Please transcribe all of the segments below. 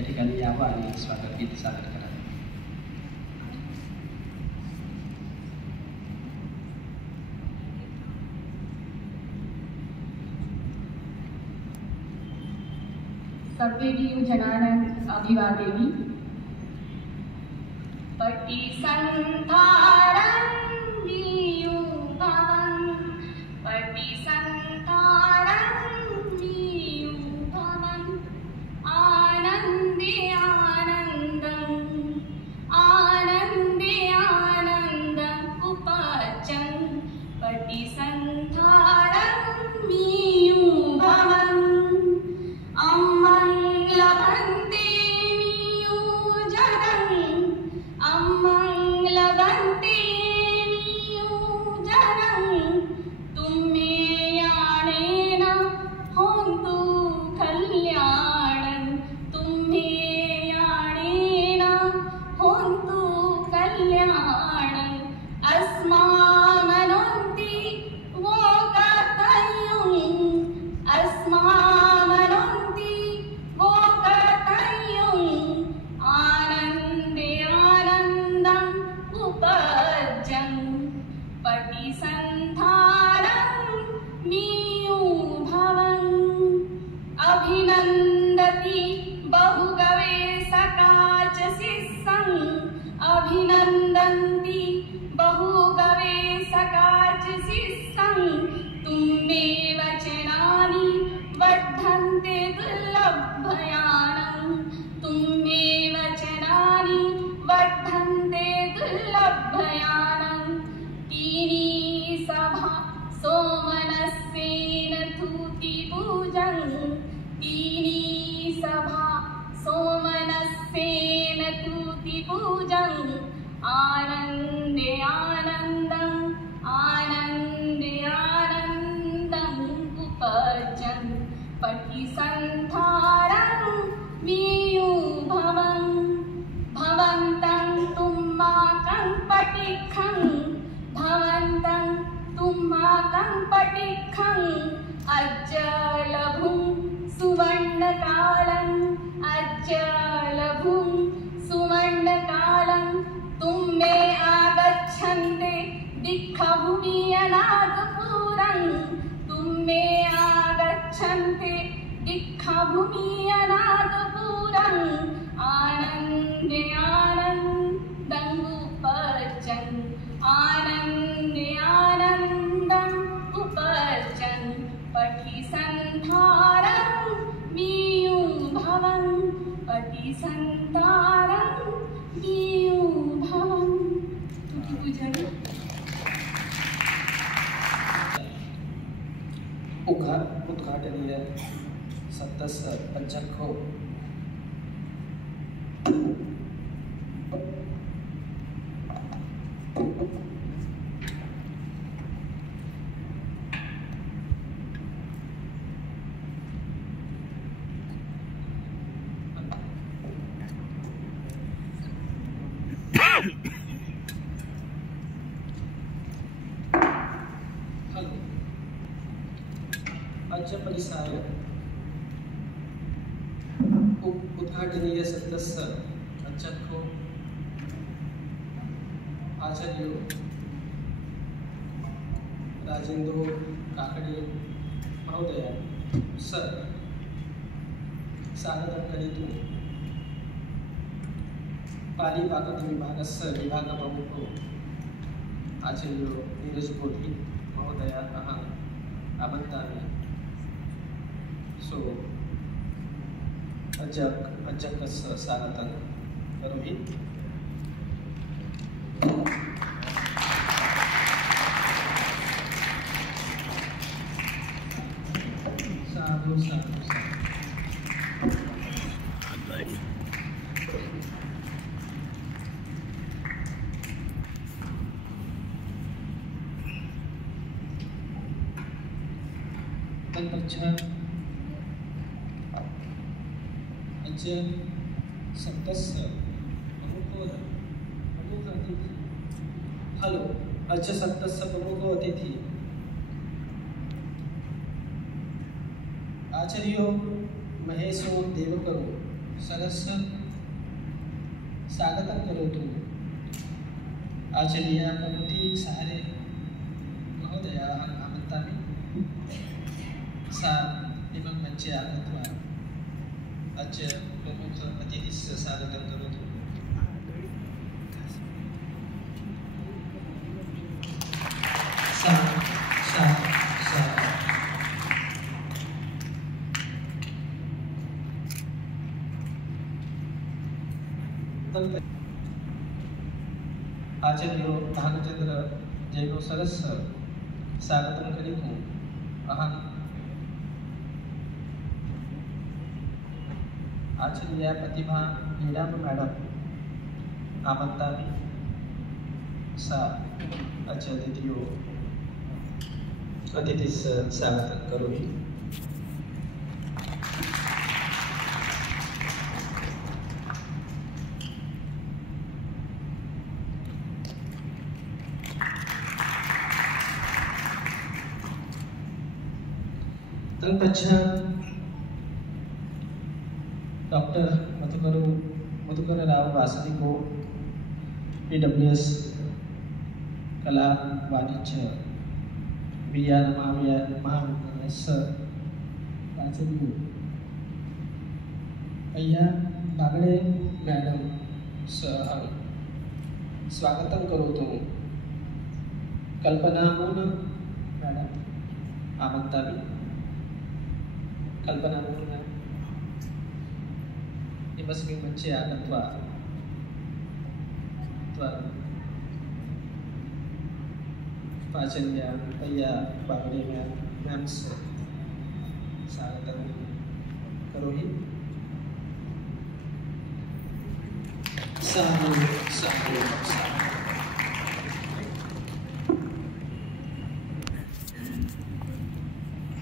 या ठिकाणी यावं आणि स्वागत गीत सादर करावं. सर्वेभ्यो जनानाम् अभिवादेमि. पट्टि संधारं वियुगमं पट्टि संधारं वियुगमं आनन्दे आनन्दम् आनन्दे आनन्दम् उपजं पट्टि संधारं वियुगमम् अम्मं लभन्ते वियुजनम् अम्मं लभन्ते वियुजनम् तुम्मे यानेन होन्तु कल्याणं तुम्मे यानेन होन्तु कल्याणम् अस्मामनोन्ति वोकतयुम् अस्मामनोन्ति वोकतयुम् आनन्दे आनन्दम् उपजं पट्टि संधारं मीयुभवम् अभिनन्दति बहुगवे सकाच शिष्यम् अभिनन्दन्ति बहुगवे सकाच शिष्यम् तुम्मे वचनानि वर्धन्ते दुर्लभयानम् तुम्मे वचनानि वर्धन्ते दुर्लभयानम् तीनी सभा सोमनस्येन तूतिपूजं तीनी सभा सोमनस्येन तूतिपूजं आनन्दे आनन्दम् आनन्दे आनन्दम् उपजं पट्टि संधारं मीयुभवम् भवन्तं तुम्माकं पटिखं भवन्तं तुम्माकं पटिखं अज्जलभुं सुवर्णकालम् अज्जलभुं सुवर्णकालं तुम्मे आगच्छन्ते दिक्खभूमियनागपुरं तुम्मे आगच्छन्ते दिक्खभूमियनागपुरम् आनन्दे आनन्दम् उपजं आनन्दे आनन्दम् उपजं पट्टि संधारं मीयुभवम् पट्टि संधारं मीयुभवम् पूजन उद्घाटनीय सदस्य अध्यक्ष हो राज्य परिसर उद्घाटनीय सदस्य अध्यक्ष आचार्य राजेंद्र काकडे महोदय सर स्वागतं करितुं पालिपाकं विभागस्य विभागप्रमुखो आचार्य नीरज बोधी महोदय अहम् आमन्त्रामि. सो अध्यक्षस्य स्वागतं करोमि. साधु साधु राज्य सदस्य प्रमुख अतिथि हेलो राज्य सदस्य प्रमुख अतिथि आचार्य महेशो देवकरो सरस स्वागतं करोतु आचार्य प्रमुदी सहारे महोदयाः आमन्त्रामि सा इमं मञ्चे आगत्वा अद्य प्रमुख अतिथिस्य स्वागतं करोतु। सा सा सा आचार्यो भानुचंद्र जैनो सरस स्वागतं करितुम् अहम् आचार्य प्रतिभा नीडाम मैडम आमन्त्रामि सा अद्य अतिथिस्य स्वागतं करोति। तत्पश्चात् डॉक्टर मधुकर राव वासनिको PWS कला वाणिज्य विज्ञान महाविद्यालयाचं आचार्य अय्या बागडे मॅडम सह स्वागतं करोतु। कल्पना मून मॅडम आमन्त्रामि कल्पना मून इमस्मिन् मञ्चे आगत्वा आचार्य अय्या बागडे मैम से स्वागतं करोमि। साधु साधु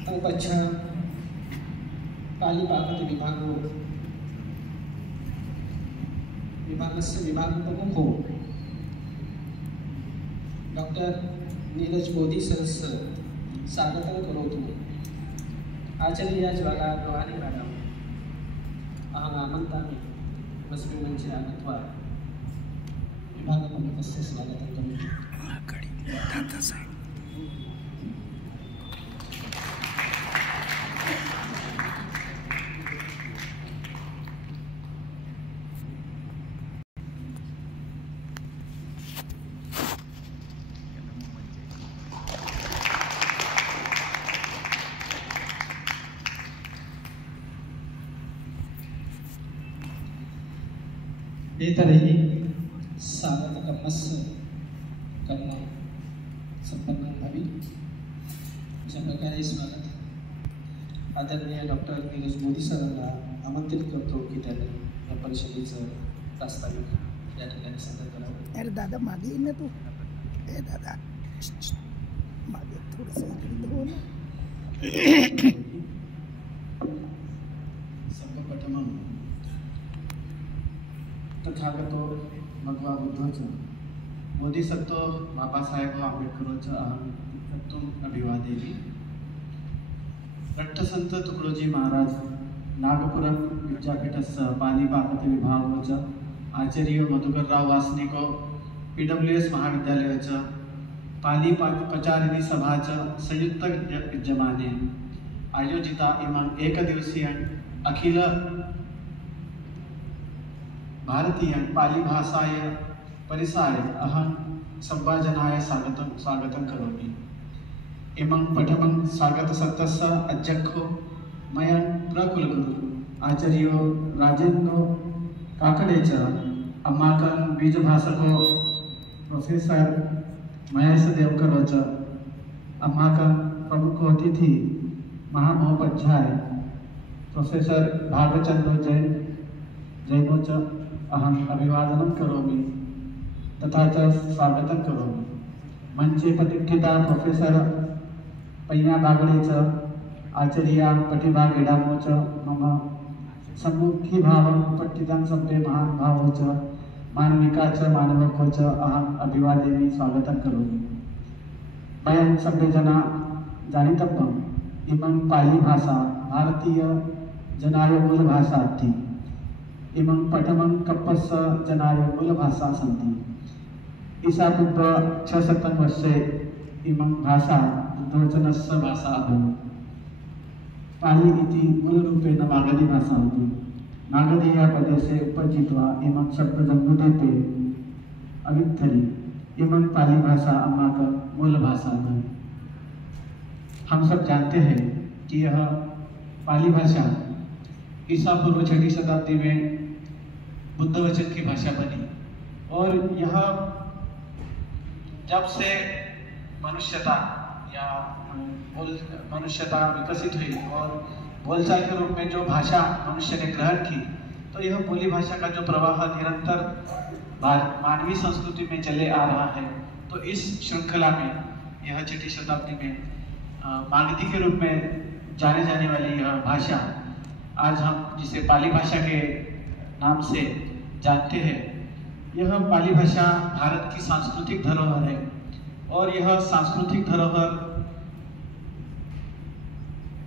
तत्पश्चात् पालिपाकति विभागस्य विभागप्रमुखो डॉक्टर नीरज बोधी सरस स्वागतं करोतु। आचार्य ज्वाला गवानी मैडम अहम् आमन्त्रामि अस्मिन् मञ्चे आगत्वा विभागप्रमुखस्य स्वागतं करोमि। तर्हि स्वागतकर्मस्य कर्म सम्पन्नं भवेत्। अशा प्रकारे स्वागत आदरणीय डॉक्टर नीरज मोदी सरांना आमंत्रित करतो की त्यांनी या परिषदेचं प्रास्ताविक या ठिकाणी सादर करावं। अरे दादा मागे ये ना तू। ए दादा मागे थोडंसं इकडे हो ना। सर्वप्रथमं तथागतो भगवा बुद्धोच बोधिसत्व बाबासाहेब आंबेडकरोचं अहं तत्त्वम् अभिवादेमि। रट्टसंत तुकडोजी महाराज नागपुरम विद्यापीठस्य पालिपाकति विभागोचं आचार्य मधुकरराव वासनिको PWS महाविद्यालयाचं पालिपाकचारिणी सभाचं संयुक्त विद्यमाने आयोजिता इमं एकदिवसीय अखिल भारतीय पाली भाषाय परिसारे अहं संभाषणाय स्वागतं करोमि। इमं पठनं स्वागतसत्रस्य अध्यक्षो मया प्रकुलगुरु आचार्यो राजेन्द्रो काकडे च अम्माकं बीजभाषको प्रोफेसर महेश देवकर च अम्माकं प्रमुख अतिथि महामहोपाध्याय प्रोफेसर भागचंद्र जैनो च अहम् अभिवादनं करोमि तथा च स्वागतं करोमि। मंचे प्रतिष्ठिता प्रोफेसर पय्या बागडे च आचार्य प्रतिभा गेडामो च मम सम्मुखीभावम् उपस्थितां सर्वे महानुभावो च मानविका च मानवको च अहम् अभिवादेमि स्वागतं करोमि। वयं सर्वे जना जानितव्यम् इमं पाली भाषा भारतीय जनाय मूलभाषा अस्ति। इमं पठमं कप्पस्स जनाय मूलभाषा सन्ति। ईसापूर्व 600 वर्षे इमं भाषा बुद्धवचनस्य भाषा अभवत्। पाली इति मूलरूपेण मागधी भाषा होती। मागधीया प्रदेशे उपजित्वा इमं शब्दजम्बुदेते अवित्थरी इमं पाली भाषा अम्माक मूल भाषा है। हम सब जानते हैं कि यह पाली भाषा ईसा पूर्व 6वीं शताब्दी में बुद्ध वचन की भाषा बनी और यह जब से मनुष्यता मनुष्यता विकसित हुई और बोलचाल के रूप में जो भाषा मनुष्य ने ग्रहण की, तो यह बोली भाषा का जो प्रवाह निरंतर मानवीय संस्कृति में चले आ रहा है। तो इस श्रृंखला में यह 6वीं शताब्दी में मागधी के रूप में जाने जाने वाली यह भाषा आज हम जिसे पाली भाषा के नाम से जानते हैं, यह पाली भाषा भारत की सांस्कृतिक धरोहर है और यह सांस्कृतिक धरोहर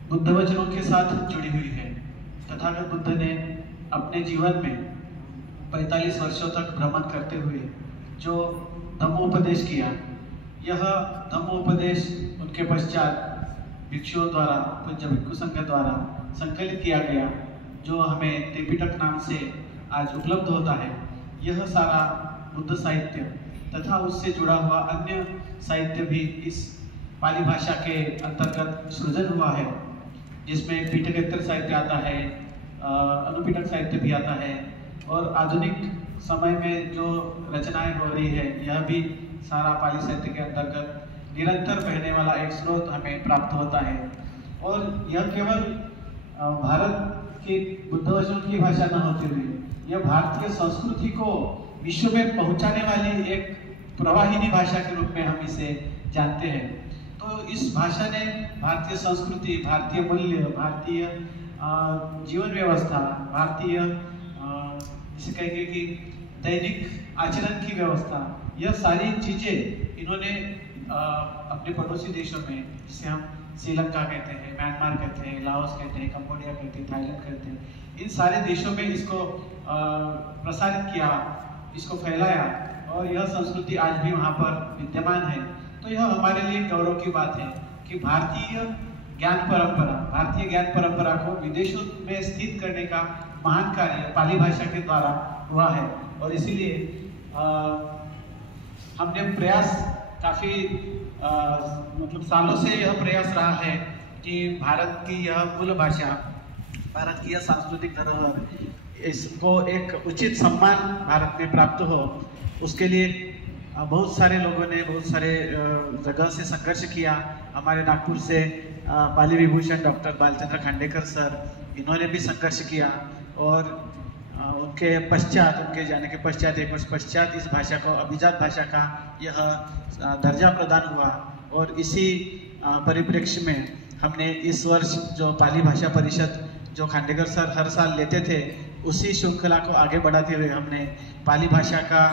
बुद्ध वचनों के साथ जुड़ी हुई है। तथागत बुद्ध ने अपने जीवन में 45 वर्षों तक भ्रमण करते हुए जो धम्मोपदेश किया, यह धम्मोपदेश उनके पश्चात भिक्षुओं द्वारा पूज्य भिक्षु संघ द्वारा संकलित किया गया, जो हमें त्रिपिटक नाम से आज उपलब्ध होता है। यह सारा बुद्ध साहित्य तथा उससे जुड़ा हुआ अन्य साहित्य भी इस पाली भाषा के अंतर्गत सृजन हुआ है, जिसमें पिटकेतर साहित्य आता है, अनुपिटक साहित्य भी आता है और आधुनिक समय में जो रचनाएं हो रही है, यह भी सारा पाली साहित्य के अंतर्गत निरंतर बहने वाला एक स्रोत हमें प्राप्त होता है। और यह केवल भारत के बुद्ध वचन की भाषा न होते हुए यह भारतीय संस्कृति को विश्व में पहुंचाने वाली एक प्रवाहिनी भाषा के रूप में हम इसे जानते हैं। तो इस भाषा ने भारतीय संस्कृति, भारतीय मूल्य, भारतीय जीवन व्यवस्था, भारतीय जिसे कहेंगे कि दैनिक आचरण की व्यवस्था, यह सारी चीजें इन्होंने अपने पड़ोसी देशों में, जिसे हम श्रीलंका कहते हैं, म्यांमार कहते हैं, लाओस कहते हैं, कंबोडिया कहते हैं, थाईलैंड कहते हैं, इन सारे देशों में इसको प्रसारित किया, इसको फैलाया और यह संस्कृति आज भी वहाँ पर विद्यमान है। तो यह हमारे लिए गौरव की बात है कि भारतीय ज्ञान परंपरा को विदेशों में स्थित करने का महान कार्य पाली भाषा के द्वारा हुआ है। और इसीलिए हमने प्रयास काफी मतलब सालों से यह प्रयास रहा है कि भारत की यह मूल भाषा, भारत की यह सांस्कृतिक धरोहर, इसको एक उचित सम्मान भारत में प्राप्त हो, उसके लिए बहुत सारे लोगों ने बहुत सारे जगह से संघर्ष किया। हमारे नागपुर से पाली विभूषण डॉक्टर बालचंद्र खांडेकर सर, इन्होंने भी संघर्ष किया और उनके जाने के पश्चात 1 वर्ष पश्चात इस भाषा को अभिजात भाषा का यह दर्जा प्रदान हुआ। और इसी परिप्रेक्ष्य में हमने इस वर्ष जो पाली भाषा परिषद जो खांडेकर सर हर साल लेते थे, उसी श्रृंखला को आगे बढ़ाते हुए हमने पाली भाषा का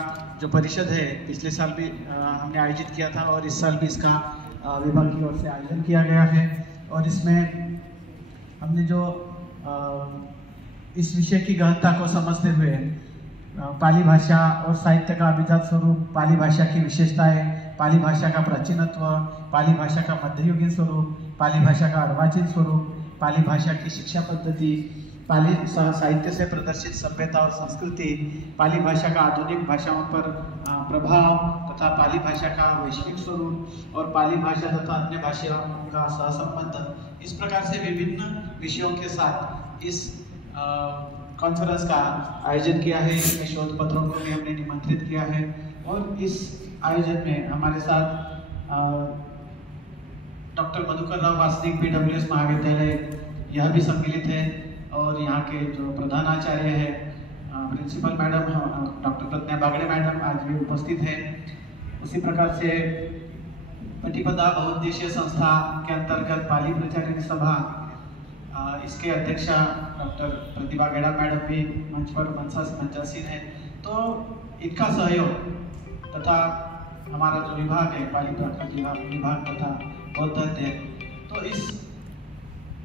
जो परिषद है, पिछले साल भी हमने आयोजित किया था और इस साल भी इसका विभाग की ओर से आयोजन किया गया है। और इसमें हमने जो इस विषय की गहनता को समझते हुए पाली भाषा और साहित्य का अभिजात स्वरूप, पाली भाषा की विशेषताएं, पाली भाषा का प्राचीनत्व, पाली भाषा का मध्ययुगीन स्वरूप, पाली भाषा का अर्वाचीन स्वरूप, पाली भाषा की शिक्षा पद्धति, पाली साहित्य से प्रदर्शित सभ्यता और संस्कृति, पाली भाषा का आधुनिक भाषाओं पर प्रभाव तथा पाली भाषा का वैश्विक स्वरूप और पाली भाषा तथा अन्य भाषाओं का सहसंबंध, इस प्रकार से विभिन्न विषयों के साथ इस कॉन्फ्रेंस का आयोजन किया है। इसमें शोध पत्रों को भी हमने निमंत्रित किया है और इस आयोजन में हमारे साथ डॉक्टर मधुकर राव वासनिक PWS महाविद्यालय यह भी सम्मिलित है और यहाँ के जो प्रधानाचार्य है principal madam doctor Pragya Bagade madam आज भी उपस्थित है। उसी प्रकार से पटिपदा बहुउद्देशीय संस्था के अंतर्गत पाली प्रचारिणी सभा, इसके अध्यक्षा डॉक्टर प्रतिभा गेड़ा मैडम भी मंच पर मंचासीन है। तो इनका सहयोग तथा हमारा जो विभाग है पाली प्राकृत विभाग तथा बौद्ध अध्ययन, तो इस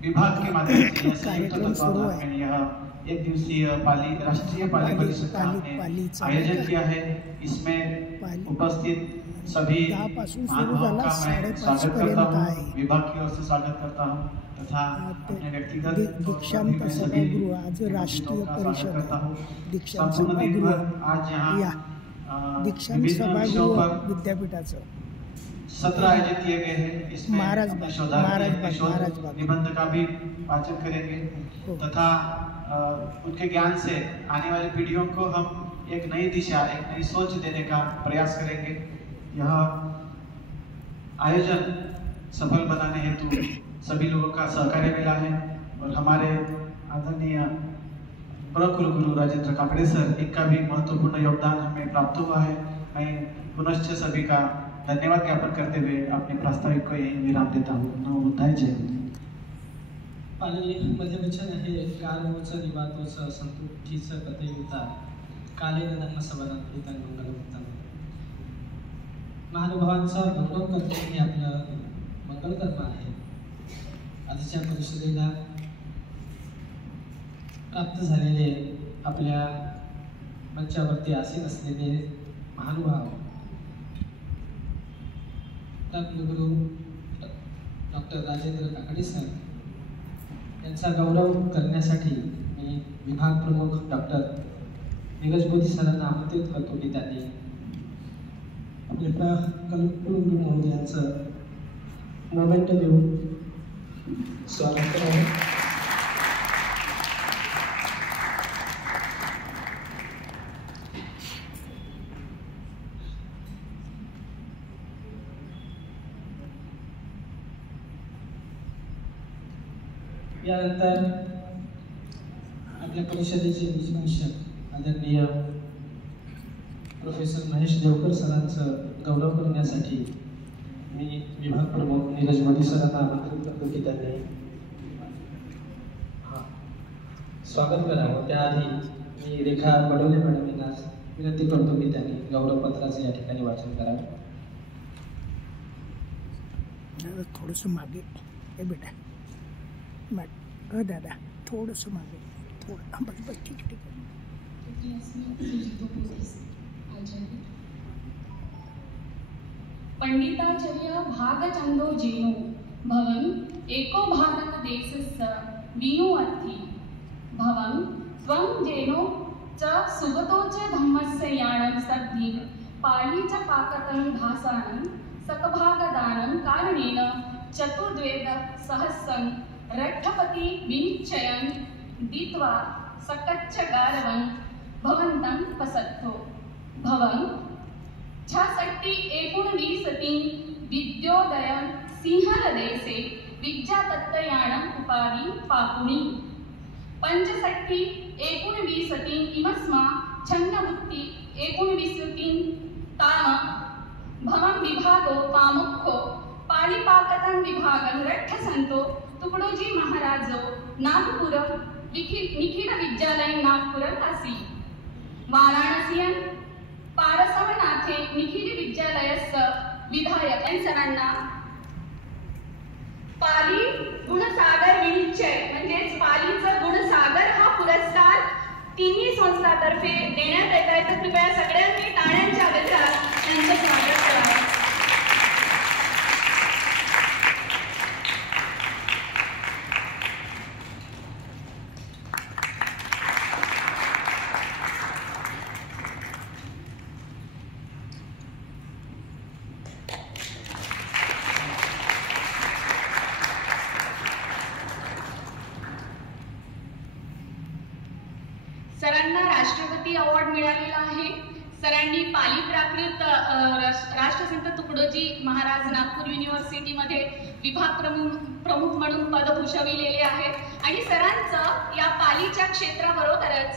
विभाग के माध्यम से यह संयुक्त तत्वावधान में यह एक दिवसीय राष्ट्रीय पाली परिषद का हमने आयोजन किया है। इसमें उपस्थित सभी महानुभावों का मैं स्वागत करता हूँ, विभाग की ओर से स्वागत करता हूँ तथा अपने व्यक्तिगत दीक्षांत सभागृह आज राष्ट्रीय परिषद दीक्षांत सभागृह आज यहाँ दीक्षांत सभागृह विद्यापीठाचं सत्र आयोजित किए गए हैं। इसमें महाराज निबंध का भी वाचन करेंगे तथा उनके ज्ञान से आने वाली पीढ़ियों को हम एक नई दिशा, एक नई सोच देने का प्रयास करेंगे। यह आयोजन सफल बनाने हेतु सभी लोगों का सहकार्य मिला है और हमारे आदरणीय प्रकुलगुरु राजेंद्र काकड़े सर, इनका भी महत्वपूर्ण योगदान हमें प्राप्त हुआ है। मैं पुनश्च सभी का धन्यवाद ज्ञापन करते हुए अपने प्रास्ताविक को यही विराम देता हूँ। नमो बुद्धाय, जय हिंद। पाली मध्ये वचन आहे कालवच निवातोच संतुष्टीच कथयुता कालेन धर्मसवनाकृतं मंगलमुक्तं। महानुभावांचं गौरव करणे हे आपलं मंगलकर्म आहे। आजच्या परिषदेला प्राप्त झालेले आपल्या मंचावरती आसीन असलेले महानुभाव कुलगुरू डॉक्टर राजेंद्र काकडे सर यांचा गौरव करण्यासाठी मी विभाग प्रमुख डॉक्टर नीरज बोधी सरांना आमंत्रित करतो की त्यांनी आपल्या कुलगुरू महोदयांचं मोमेंट देऊन स्वागत करावे। यानंतर आपल्या परिषदेचे विश्लेषक आदरणीय प्रोफेसर महेश देवकर सरांचं गौरव करण्यासाठी मी विभाग प्रमुख नीरज मोदी सरांना आमंत्रित करतो की त्यांनी स्वागत करावं। त्याआधी मी रेखा बडोले मॅडम यांना विनंती करतो की त्यांनी गौरवपत्राचे या ठिकाणी वाचन करावं। थोडंसं मागे हे बेटा दादा थोडंसं मागे थोडं बस ठीक आहे। पंडिताचर्य भागचंदो जेनो भवन एको भारत देशस्य विनो अर्थी भवन त्वं जेनो च सुगतो च धम्मस्य यानं सद्धि पाली च पाकतं भासानं सकभागदानं कारणेन चतुर्द्वेद सहस्रं रट्ठपति विनिश्चयं दीत्वा सकच्च गारवं भवन्तं पसत्तो भवन 1919 विद्योदय सिंहलदेशे विद्यातत्त्वयानम् उपाधि पापुणी 65 इमस्मा छन्नवृत्ति 19 ताम भवं विभागो पामुखो पालिपाकतं विभागं रट्ठसंतो तुकडोजी महाराजो नागपुर निखिल विद्यालय नागपुर काशी वाराणसीयन पारसवनाथे निखिल विद्यालयस्य विधायक सरांना पाली गुणसागर विनिश्चय म्हणजेच पालीचं गुणसागर हा पुरस्कार तिन्ही संस्थातर्फे देण्यात येत आहे। तर कृपया सगळ्यांनी टाळ्यांच्या गजरात त्यांचं स्वागत करावं। सरांना राष्ट्रपती अवॉर्ड मिळालेला आहे। सरांनी पाली प्राकृत राष्ट्रसंत तुकडोजी महाराज नागपूर युनिव्हर्सिटीमध्ये विभाग प्रमुख म्हणून पद भूषविलेले आहे आणि सरांचं या पालीच्या क्षेत्राबरोबरच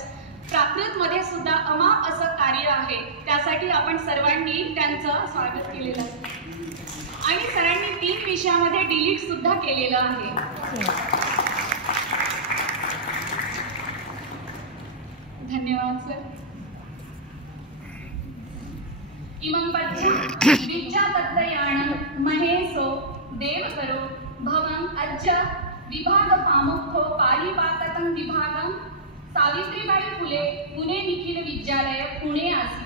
प्राकृतमध्ये सुद्धा अमाप असं कार्य आहे। त्यासाठी आपण सर्वांनी त्यांचं स्वागत केलेलं आहे आणि सरांनी 3 विषयामध्ये डिलीट सुद्धा केलेलं आहे। धन्यवाद सर। इमं पच्च विद्यातत्त्वयानं महेशो देवकरो भवं अज्ज विभाग पामुखो पालिपाकतं विभागं सावित्रीबाई फुले पुणे निखिल विद्यालय पुणे आसी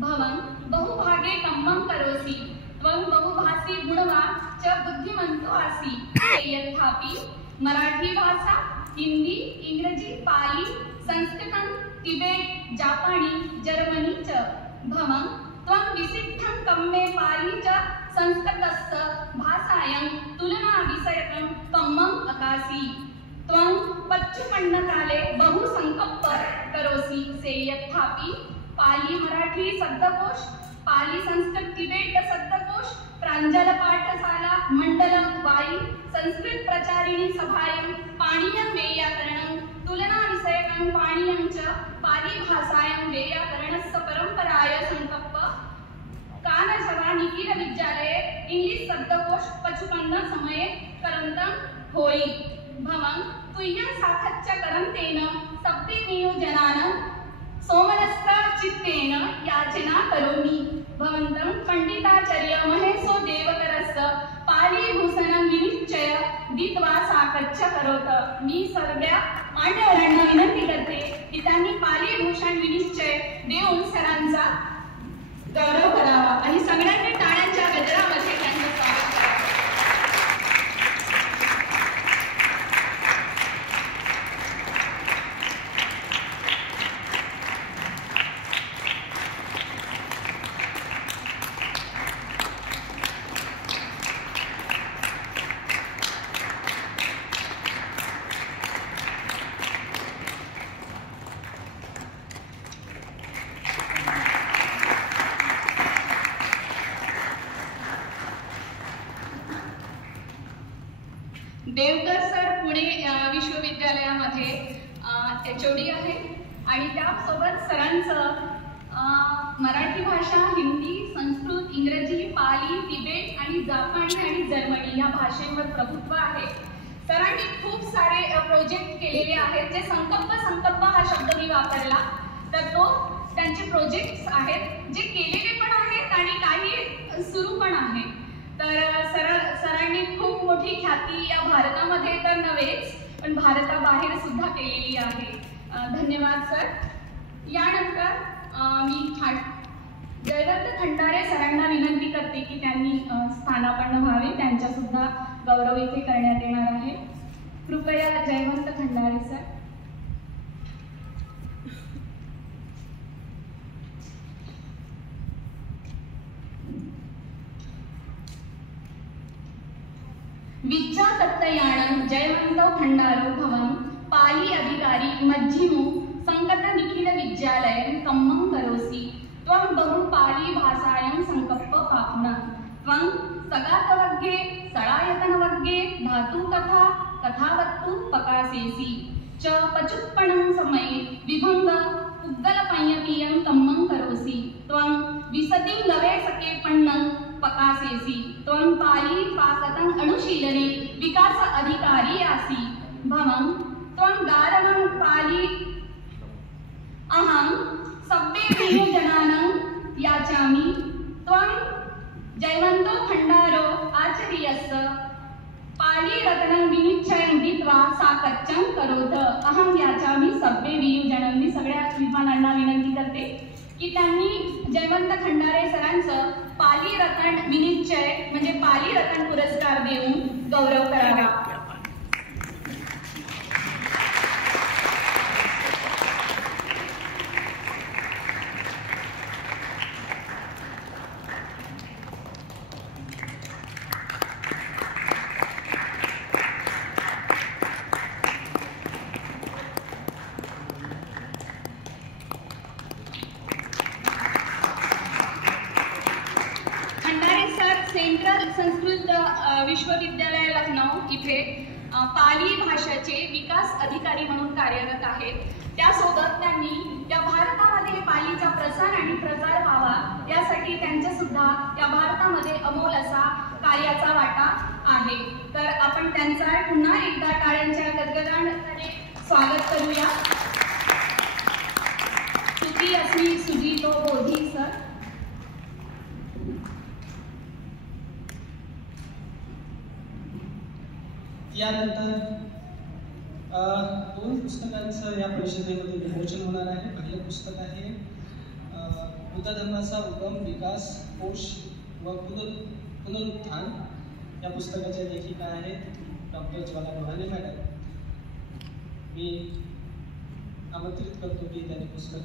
भवं बहुभागे कम्मं करोसि त्वं बहुभाषी गुणवान् च बुद्धिमन्तो आसि यथापि मराठी भाषा हिंदी इंग्रजी पाली संस्कृतं तिबेट जापानी जर्मनी च भवं त्वं विसिद्धं कम्मे पाली च संस्कृतस्थ भाषायां तुलना विषयकं कम्मं अकासि त्वं पच्चुपण्णकाले बहु संकल्प करोसि यथापि पाली मराठी शब्दकोश पाली संस्कृत तिबेट शब्दकोश प्रांजल पाठशाला मंडलम वाई संस्कृत प्रचारिणी सभायं पाणियं व्याकरणं तुलना विषयकं पाणियं च पाली भाषायां व्याकरणस्य परंपराय संकल्प कान जवा निखिल विद्यालये इंग्लिश शब्दकोश पचुपन्न समये करन्तं होई भवं तुय्यं साखच्च करन्तेन सप्ते नियोजनानं सोमनस्त्र चित्तेन याचना करोमि भवन्तं पंडिताचार्य महेशो देवकरस्य पाली भूषणं विनिश्चय दित्वा साकच्च करोत। मी सर्व्या मान्यवरांना विनंती करते की त्यांनी पाली भूषण विनिश्चय देऊन सरांचा गौरव करावा आणि सगळ्यांनी टाळ्यांच्या गजरामध्ये त्यांचं स्वागत करावं। देवकर सर पुणे विश्वविद्यालयामध्ये HOD आहे आणि त्यासोबत सरांचं मराठी भाषा हिंदी संस्कृत इंग्रजी पाली तिबेट आणि जापानी आणि जर्मनी या भाषेवर प्रभुत्व आहे। सरांनी खूप सारे प्रोजेक्ट केलेले आहेत जे संकल्प हा शब्द मी वापरला तर तो त्यांचे प्रोजेक्ट्स आहेत जे केलेले पण आहेत आणि काही सुरू पण आहे। तर सरांनी खूप मोठी ख्याती या भारतामध्ये तर नव्हेच पण भारताबाहेर सुद्धा केलेली आहे। धन्यवाद सर। यानंतर मी जयवंत खंडारे सरांना विनंती करते की त्यांनी स्थानापन्न व्हावे, त्यांचा सुद्धा गौरव इथे करण्यात येणार आहे। कृपया जयवंत खंडारे सर। विद्यातत्त्वयानं जयवंतो खंडारो भवं पाली अधिकारी मध्यमो संगत निखिल विद्यालयं कम्मं करोसि त्वं बहु पाली भाषायां संकल्प पाहुना त्वं सगातवग्गे सडायतनवग्गे धातु कथा कथावत्तु पकासेसि च पचुप्पणं समये विभंग उद्गलपय्यपीयं कम्मं करोसि त्वं विसतिं लवे सके पण्णं पकासेसि त्वं पाली पाकतं अनुशीलने विकास अधिकारी आसि भवं त्वं गारवं पाली अहं सभ्येभ्यो जनानं याचामि त्वं जयवन्तो खंडारो आचार्यस्य पाली रत्नं विनिश्चयं दित्वा साकच्चं करोत। अहं याचामि सभ्येभ्यो जनानं। मी सगळ्या विद्वानांना विनंती करते की त्यांनी जयवंत खंडारे सरांचं पाली रत्न विनिश्चय म्हणजे पाली रत्न पुरस्कार देऊन गौरव करावा। सेंट्रल संस्कृत विश्वविद्यालय लखनौ इथे पाली भाषेचे विकास अधिकारी म्हणून कार्यरत आहेत। त्यासोबत त्यांनी या भारतामध्ये पालीचा प्रसार आणि प्रचार व्हावा यासाठी त्यांचा सुद्धा या भारतामध्ये अमोल असा कार्याचा वाटा आहे। तर आपण त्यांचा पुन्हा एकदा टाळ्यांच्या गदगदाने स्वागत करूया। सुखी असली सुजीतो बोधी सर। यानंतर दोन पुस्तकांचं या परिषदेमध्ये विमोचन होणार आहे. पहिलं पुस्तक आहे बुद्ध धर्माचा उगम, विकास, कोश व पुनरुत्थान. या पुस्तकाच्या लेखिका आहेत डॉक्टर ज्वाला लोहाने मॅडम. मी आमंत्रित करतो की त्यांनी पुस्तक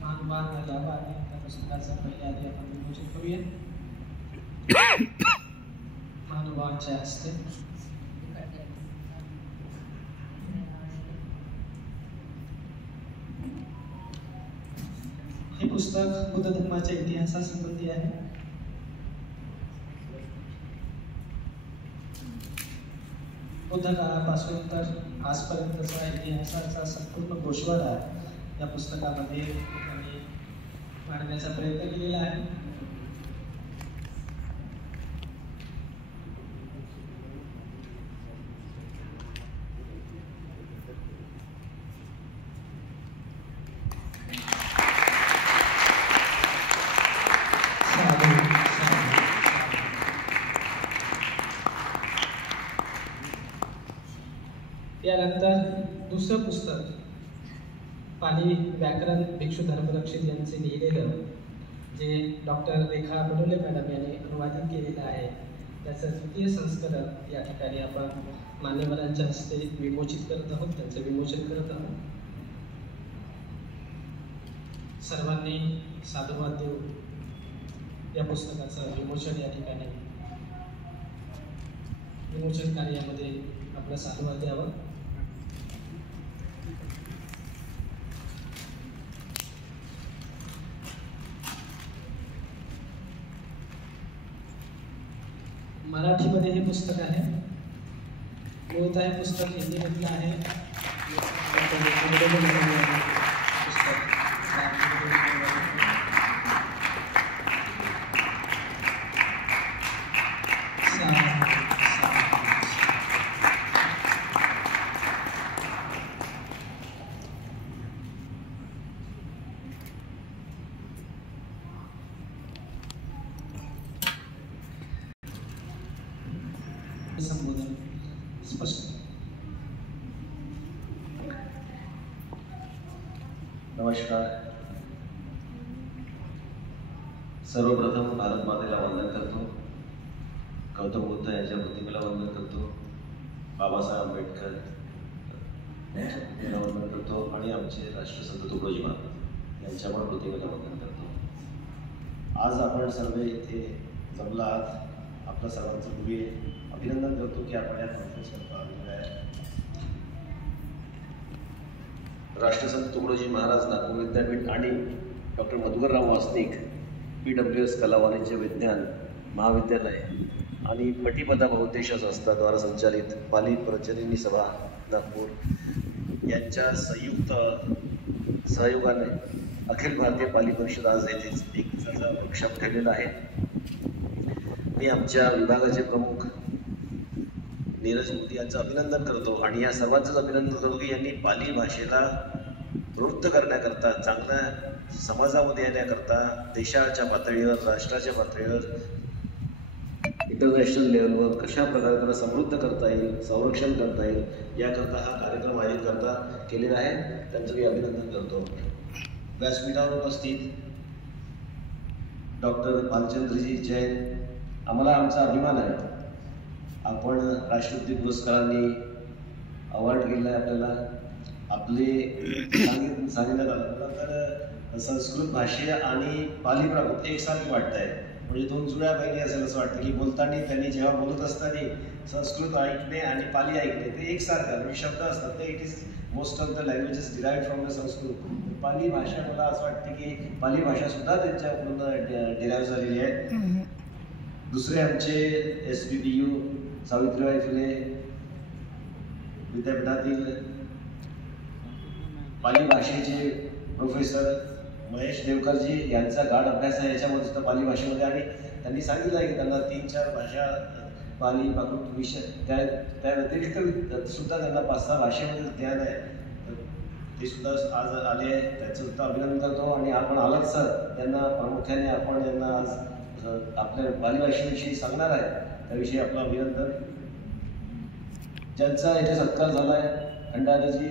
महानुभावांना द्यावं आणि त्या पुस्तकाचं पहिल्या आधी आपण विमोचन करूया महानुभावांच्या हस्ते. हे पुस्तक बुद्ध धर्माच्या इतिहासासंबंधी आहे. बुद्ध काळापासून तर आजपर्यंतचा इतिहासाचा संपूर्ण गोषवारा या पुस्तकामध्ये त्यांनी मांडण्याचा प्रयत्न केलेला आहे. यानंतर दुसरं पुस्तक पाली व्याकरण भिक्षू धर्मरक्षित यांचे लिहिलेलं, जे डॉक्टर रेखा बनोले मॅडम यांनी अनुवादित केलेलं आहे, त्याचं द्वितीय संस्करण या ठिकाणी आपण मान्यवरांच्या हस्ते विमोचित करत आहोत, त्यांचं विमोचन करत आहोत. सर्वांनी साधुवाद देऊन या पुस्तकाचं विमोचन या ठिकाणी विमोचन कार्यामध्ये आपला साधुवाद द्यावा. मराठीमध्ये हे पुस्तक आहे. मूळतः हे पुस्तक हिंदीमधलं आहे. संबोधन स्पष्ट. नमस्कार. सर्वप्रथम भारत मातेला वंदन करतो. गौतम बुद्ध यांच्या प्रतिमेला वंदन करतो. बाबासाहेब आंबेडकर यांना वंदन करतो आणि आमचे राष्ट्रसंत तुकडोजी महाराज यांच्या पण प्रतिमेला वंदन करतो. आज आपण सर्व इथे जमला आहात. आपल्या सर्वांचं पूर्वी अभिनंदन करतो की आपण या कॉन्फरन्स करता आलेलो आहे. राष्ट्रसंत तुकडोजी महाराज नागपूर विद्यापीठ आणि डॉक्टर मधुकरराव वासनिक PWS कला वाणिज्य विज्ञान महाविद्यालय आणि पटीपदा बहुउद्देशीय संस्थाद्वारा संचालित पाली प्रचलिनी सभा नागपूर यांच्या संयुक्त सहयोगाने अखिल भारतीय पाली परिषद आज येथेच एक दिवसाचा वर्कशॉप ठेवलेला आहे. मी आमच्या विभागाचे प्रमुख नीरज मोदी यांचं अभिनंदन करतो आणि या सर्वांचंच अभिनंदन करतो की यांनी पाली भाषेला प्रवृत्त करण्याकरता, चांगल्या समाजामध्ये येण्याकरता देशाच्या पातळीवर, राष्ट्राच्या पातळीवर, इंटरनॅशनल लेवलवर कशा प्रकारे त्याला समृद्ध करता येईल, संरक्षण करता येईल याकरता हा कार्यक्रम आयोजित करता केलेला आहे. त्यांचं मी अभिनंदन करतो. व्यासपीठावर उपस्थित डॉक्टर भालचंद्रजी जैन, आम्हाला आमचा अभिमान आहे. आपण राष्ट्रपती पुरस्कारांनी अवॉर्ड केला आहे आपल्याला. आपले सांगितलं झालं तर संस्कृत भाषे आणि पाली प्राकृत एकसारखी वाटत आहे. म्हणजे दोन जुळ्या बहिणी असेल असं वाटतं की बोलताना त्यांनी जेव्हा बोलत असताना संस्कृत ऐकणे आणि पाली ऐकणे ते एकसारखं म्हणजे शब्द असतात ते. It is most of the languages derived from the Sanskrit. Pali भाषा मला असं वाटतं की पाली भाषा सुद्धा त्यांच्याकडून डिराइव्ह झालेली आहे. दुसरे आमचे SBPU सावित्रीबाई फुले विद्यापीठातील पाली भाषेचे प्रोफेसर महेश देवकरजी यांचा गाढ अभ्यास आहे याच्यामध्ये सुद्धा पाली भाषेमध्ये. आणि त्यांनी सांगितलं आहे की त्यांना 3-4 भाषा पाली प्राकृत विषय त्या व्यतिरिक्त सुद्धा त्यांना 5-6 भाषेमध्ये ज्ञान आहे. ते सुद्धा आज आले आहे, त्यांचं सुद्धा अभिनंदन करतो. आणि आपण आलात सर, त्यांना प्रामुख्याने आपण यांना आज आपल्या पाली भाषेविषयी सांगणार आहे त्याविषयी आपलं अभिनंदन. ज्यांचा इथे सत्कार झाला आहे खंडारेजी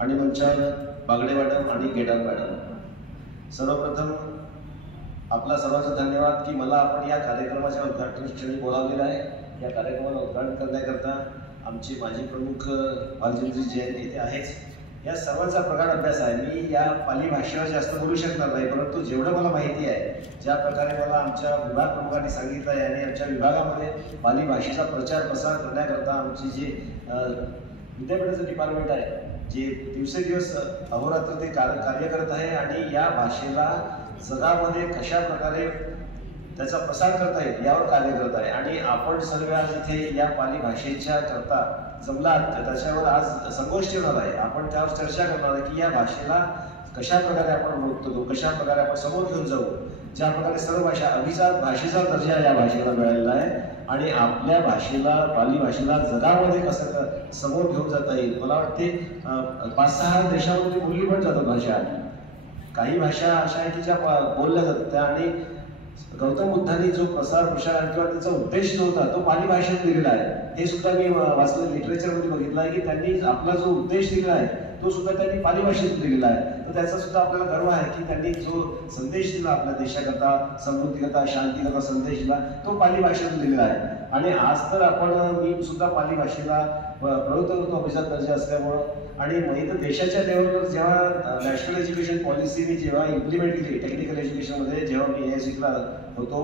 आणि मंचावर बागडे मॅडम आणि गेडार मॅडम, सर्वप्रथम आपला सर्वांचा धन्यवाद की मला आपण या कार्यक्रमाच्या उद्घाटन क्षणी बोलावलेलं आहे. या कार्यक्रमाला उद्घाटन करण्याकरता आमचे माजी प्रमुख भालचंद्रजी जैन येथे आहेच. या सर्वांचा प्रगाढ अभ्यास आहे. मी या पाली भाषेवर जास्त बोलू शकणार नाही, परंतु जेवढं मला माहिती आहे, ज्या प्रकारे मला आमच्या विभाग प्रमुखांनी सांगितलं आहे आणि आमच्या विभागामध्ये पाली भाषेचा प्रचार प्रसार करण्याकरता आमची जे विद्यापीठाचं डिपार्टमेंट आहे, जे दिवसेदिवस अहोरात्र ते कार्य करत आहे आणि या भाषेला जगामध्ये कशा प्रकारे त्याचा प्रसार करता येईल यावर कार्य करत आहे. आणि आपण सर्व आज इथे या पाली भाषेच्या करता जमलात, त्याच्यावर आज संगोष्ठी होणार आहे. आपण त्यावर चर्चा करणार आहे की या भाषेला कशा प्रकारे आपण ओळखतो, कशा प्रकारे आपण समोर घेऊन जाऊ. ज्या प्रकारे सर्व भाषा अभिजात भाषेचा दर्जा या भाषेला मिळालेला आहे आणि आपल्या भाषेला, पाली भाषेला जगामध्ये कसं समोर घेऊन जाता येईल. मला वाटते 5-6 देशामध्ये बोलली पण जातात भाषा. काही भाषा अशा आहेत की ज्या बोलल्या जातात त्या, आणि गौतम बुद्धांनी जो प्रसार प्रसार किंवा त्याचा उद्देश जो होता तो पाली भाषेत दिलेला आहे. हे सुद्धा मी वाचलं, लिटरेचरमध्ये बघितलं आहे की त्यांनी आपला जो उद्देश दिलेला आहे तो सुद्धा त्यांनी पाली भाषेत दिलेला आहे. तर त्याचा सुद्धा आपल्याला गर्व आहे की त्यांनी जो संदेश दिला आपल्या देशाकरता, समृद्धीकरता, शांतीकरता संदेश दिला तो पाली भाषेत दिलेला आहे. आणि आज तर मी सुद्धा पाली भाषेला प्रवृत्त करतो अभिजात दर्जा असल्यामुळं. आणि मग देशाच्या लेवलवर जेव्हा नॅशनल एज्युकेशन पॉलिसीने जेव्हा इम्प्लिमेंट केली टेक्निकल एज्युकेशनमध्ये, जेव्हा मी AICला होतो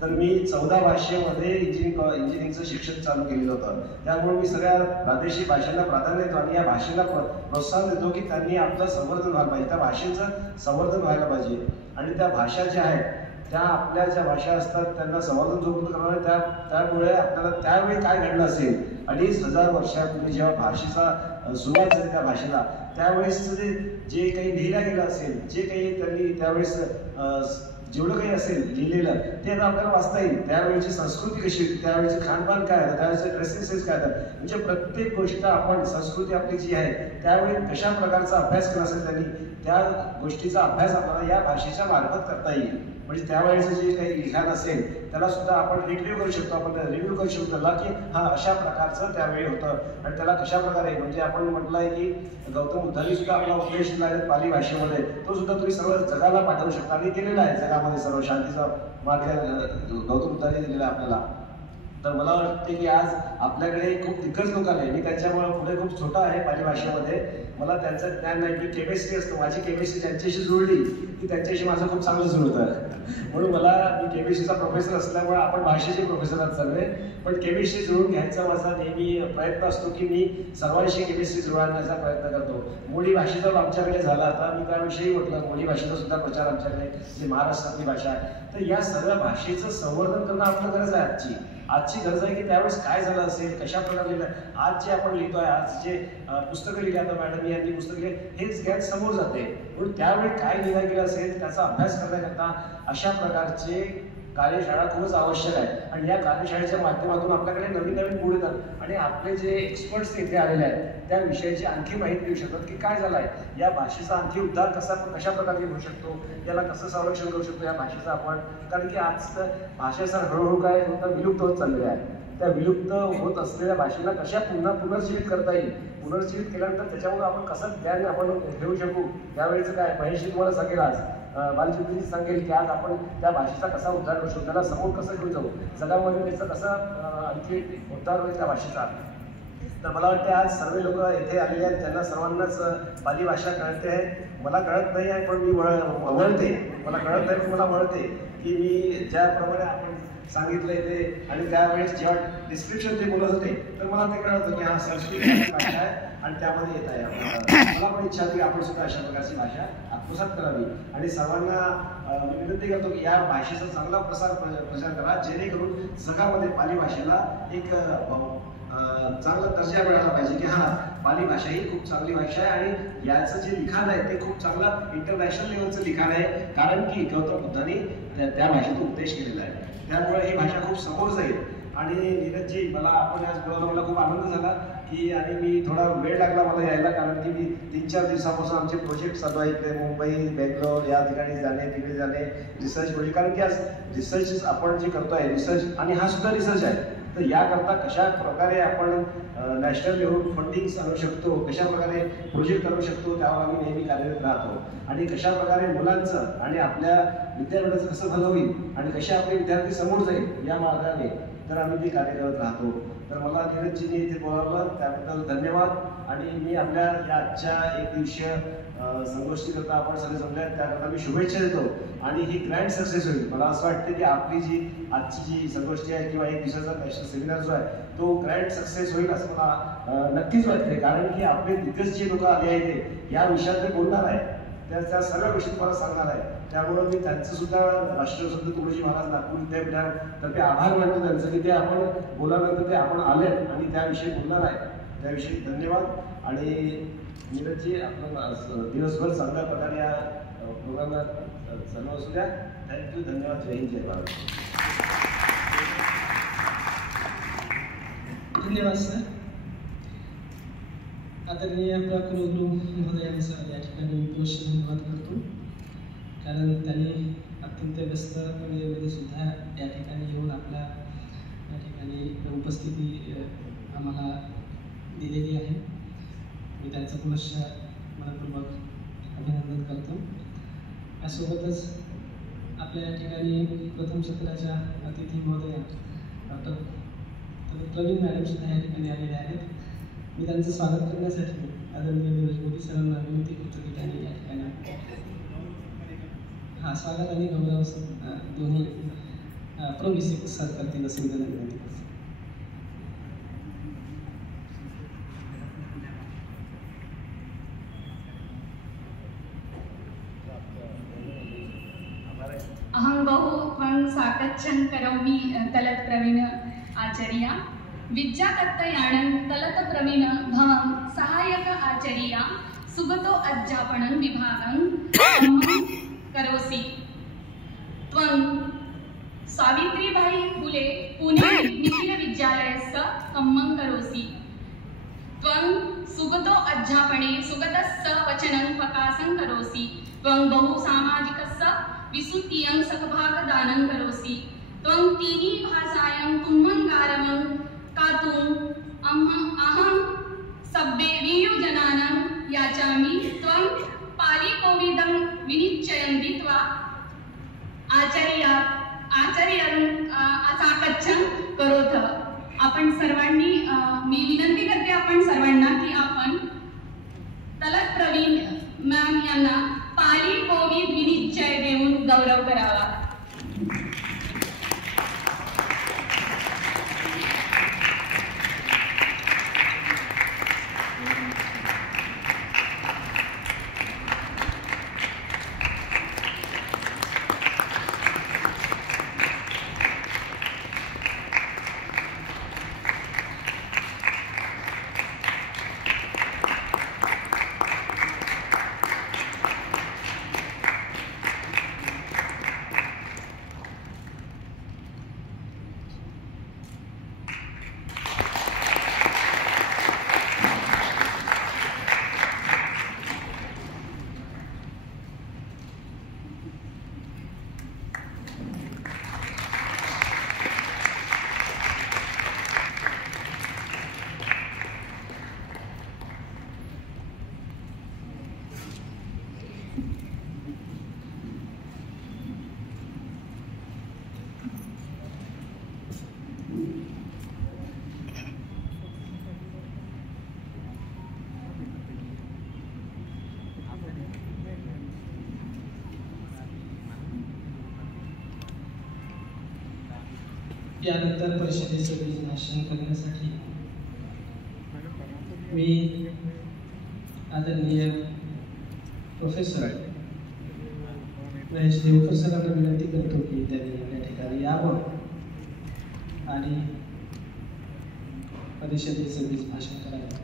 तर मी 14 भाषेमध्ये इंजिनिअरिंगचं शिक्षण चालू केलेलं होतं. त्यामुळे मी सगळ्या प्रादेशिक भाषांना प्राधान्य देतो आणि या भाषेला प्रोत्साहन देतो की त्यांनी आपलं संवर्धन व्हायला पाहिजे, त्या भाषेचं संवर्धन व्हायला पाहिजे. आणि त्या भाषा ज्या आहेत त्या आपल्या ज्या भाषा असतात त्यांना संवर्धन जोपर्यंत करणार, त्यामुळे आपल्याला त्यावेळी काय घडलं असेल 2500 वर्षापूर्वी जेव्हा भाषेचा सुरुवात झाली त्या भाषेला, त्यावेळेस जे काही लिहिलं गेलं असेल, जे काही त्यांनी त्यावेळेस जेवढं काही असेल लिहिलेलं ते आता आपल्याला वाचता येईल. त्यावेळेची संस्कृती कशी होती, त्यावेळेचे खानपान काय होतं, त्यावेळेचे ड्रेसिंग सेन्स काय होतं, म्हणजे प्रत्येक गोष्ट आपण संस्कृती आपली जी आहे त्यावेळी कशा प्रकारचा अभ्यास केला असेल त्यांनी, त्या गोष्टीचा अभ्यास आपल्याला या भाषेच्या मार्फत करता येईल. म्हणजे त्यावेळेचं जे काही लिखाण असेल त्याला सुद्धा आपण रिव्ह्यू करू शकतो, आपण रिव्ह्यू करू शकतो त्याला की हा अशा प्रकारचं त्यावेळी होतं आणि त्याला कशा प्रकारे, म्हणजे आपण म्हटलं आहे की गौतम बुद्धांनी सुद्धा आपला उपदेश दिला आहे पाली भाषेमध्ये, तो सुद्धा तुम्ही सर्व जगाला पाठवू शकता आणि दिलेला आहे जगामध्ये. सर्व शांतीचा मार्ग गौतम बुद्धांनी दिलेला आहे आपल्याला. तर मला वाटते की आज आपल्याकडे खूप दिग्गज लोक आले. मी त्यांच्यामुळे पुढे खूप छोटा आहे पाली भाषेमध्ये, मला त्यांचं ज्ञान नाही. मी केमिस्ट्री असतो, माझी केमिस्ट्री ज्यांच्याशी जुळली की त्यांच्याशी माझं खूप चांगलं जुळतं. म्हणून मी केमिस्ट्रीचा प्रोफेसर असल्यामुळे आपण भाषेचे प्रोफेसर आहात सर्व, पण केमिस्ट्री जुळून घ्यायचा माझा नेहमी प्रयत्न असतो की मी सर्वांशी केमिस्ट्री जुळवण्याचा प्रयत्न करतो. मोडी भाषेचा आमच्याकडे झाला, आता मी त्याविषयी म्हटलं मोडी भाषेचा सुद्धा प्रचार आमच्याकडे, जी महाराष्ट्रातली भाषा आहे. तर या सर्व भाषेचं संवर्धन करणं आपलं गरज आहे. आजची गरज आहे की त्यावेळेस काय झालं असेल, कशा प्रकारे लिहिलं. आज जे आपण लिहितोय, आज जे पुस्तकं लिहिली, आता मॅडम यांनी पुस्तकं लिहिले, हेच ज्ञान समोर जाते. म्हणून त्यावेळी काय लिहिलं गेलं असेल त्याचा अभ्यास करण्याकरता अशा प्रकारचे कार्यशाळा खूपच आवश्यक आहे. आणि या कार्यशाळेच्या माध्यमातून आपल्याकडे नवीन नवीन गुण येतात आणि आपले जे एक्सपर्ट्स इथे आलेले आहेत त्या विषयाची आणखी माहिती देऊ शकतात की काय झालं आहे, या भाषेचा आणखी उद्धार कशा प्रकारे होऊ शकतो, याला कसं संरक्षण करू शकतो या भाषेचं आपण. कारण की आज भाषेचा हळूहळू काय होतं, विलुप्त होत चाललेलं आहे. त्या विलुप्त होत असलेल्या भाषेला कशा पुनर्जीवित करता येईल, पुनर्जीवित केल्यानंतर त्याच्यामुळे आपण कसं ज्ञान आपण घेऊ शकू. त्यावेळेचं काय महेशजी तुम्हाला सांगेल, आज बालचित्रजी सांगेल की आज आपण त्या भाषेचा कसा उद्धार करू शकतो, त्याला समोर कसं घेऊन जाऊ, जगामध्ये त्याचा कसा आणखी उद्धार होईल त्या भाषेचा. तर मला वाटते आज सर्व लोक इथे आलेले आहेत, त्यांना सर्वांनाच पाली भाषा कळते आहे. मला कळत नाही आहे पण मी वळते, मला कळत नाही पण मला वळते की मी ज्याप्रमाणे आपण सांगितलं इथे आणि त्यावेळेस जेव्हा डिस्क्रिप्शन ते बोलत होते तर मला ते कळत होतं की हा संस्कृत भाषा आहे आणि त्यामध्ये येत आहे. मला पण इच्छा होती आपण सुद्धा अशा प्रकारची भाषा आत्मसात करावी आणि सर्वांना मी विनंती करतो की या भाषेचा चांगला प्रचार करा, जेणेकरून जगामध्ये पाली भाषेला एक चांगला दर्जा मिळाला पाहिजे की हा पाली भाषा ही खूप चांगली भाषा आहे आणि याचं जे लिखाण आहे ते खूप चांगलं इंटरनॅशनल लेवलचं लिखाण आहे. कारण की गौतम बुद्धांनी त्या भाषेचा उपदेश केलेला आहे. त्यामुळे ही भाषा खूप समोर जाईल. आणि नीरजजी, मला आपण आज बोलायला मला खूप आनंद झाला की, आणि मी थोडा वेळ लागला मला यायला, कारण की मी 3-4 दिवसापासून आमचे प्रोजेक्ट चालू आहेत इकडे मुंबई, बेंगलोर या ठिकाणी जाणे, तिकडे जाणे, रिसर्च प्रोजेक्ट. कारण की आज रिसर्च आपण जे करतो आहे रिसर्च, आणि हा सुद्धा रिसर्च आहे. तर याकरता कशा प्रकारे आपण नॅशनल लेवल फंडिंग आणू शकतो, कशा प्रकारे प्रोजेक्ट करू शकतो, त्यावर आम्ही नेहमी कार्यरत राहतो. आणि कशा प्रकारे मुलांचं आणि आपल्या विद्यापीठाचं कसं भलं होईल आणि कसे आपले विद्यार्थी समोर जाईल या मार्गाने तर आम्ही ते कार्य करत राहतो. तर मला नीरजजीने इथे बोलावलं त्याबद्दल धन्यवाद. आणि मी आपल्या या आजच्या एक दिवसीय संगोष्ठीकरता आपण सगळे जमले त्याकरता मी शुभेच्छा देतो. आणि ही ग्रँड सक्सेस होईल. मला असं वाटतं की आपली जी आजची जी संगोष्ठी आहे किंवा एक दिवसाचा नॅशनल सेमिनार जो आहे तो ग्रँड सक्सेस होईल असं मला नक्कीच वाटते. कारण की आपले दिग्गज जे लोक आले आहेत ते या विषयात ते बोलणार आहे, त्या सर्व गोष्टी तुम्हाला सांगणार आहे. त्यामुळे मी त्यांचं सुद्धा राष्ट्रसंत तुकडोजी महाराज नागपूर विद्यापीठातर्फे आभार मानतो त्यांचं की ते आपण बोलानंतर ते आपण आले आणि त्याविषयी बोलणार आहे. त्याविषयी धन्यवाद. आणि नीरजजी आपलं दिवसभर चांगल्या प्रकारे या प्रोग्रामला चालू असू द्या. थँक्यू, धन्यवाद. जय हिंद, जय भारत. धन्यवाद सर. आदरणीय आपल्या कुलगुरू महोदयांचा या ठिकाणी मी पोस्ट धन्यवाद करतो. कारण त्यांनी अत्यंत व्यस्त वेळेमध्ये सुद्धा या ठिकाणी येऊन आपल्या या ठिकाणी उपस्थिती आम्हाला दिलेली आहे. मी त्यांचं पुनश्च मनपूर्वक अभिनंदन करतो. यासोबतच आपल्या या ठिकाणी प्रथम सत्राच्या अतिथी महोदया डॉक्टर प्रवीण मॅडम सुद्धा या ठिकाणी आलेले आहेत. मी त्यांचं स्वागत करण्यासाठी आदरणीय नीरज मोदी सरांना विनंती करतो की त्यांनी या ठिकाणी स्वागत आणि गौरव दोन्ही प्रोविसिक सर करतील असं मी त्यांना विनंती करतो. अहं बहु त्वं साकच्छन् करोमि तलत् प्रवीण आचार्य विद्यातत्त्वयानं तलत् प्रवीण भवं सहायक आचार्य सुगतो अध्यापनं विभागं करोसि. त्वं सावित्रीबाई फुले पुणे निखिल विद्यालयस्य कम्मं करोसि. त्वं सुगतो अध्यापने सुगतस्य वचनं प्रकाशं करोसि. त्वं बहु सामाजिकस्य विसुतियं सकभागदानं करोसि. त्वं तीनि भाषायां तुम्मङ्गारवं कातुम् अहं सभ्ये वियोजनानं याचामि. त्वं पालिकोविदं विनिश्चयं दीत्वा आचार्यं साकच्छन् करोथ. आपण सर्वांनी मी विनंती करते आपण सर्वांना की आपण तलत प्रवीण मॅम यांना पाली कोविद विनिश्चय देऊन गौरव करावा. यानंतर परिषदेचं भाषण करण्यासाठी मी आदरणीय प्रोफेसर महेश देवकर सरांना विनंती करतो की त्यांनी या ठिकाणी यावं आणि परिषदेचं भाषण करावं.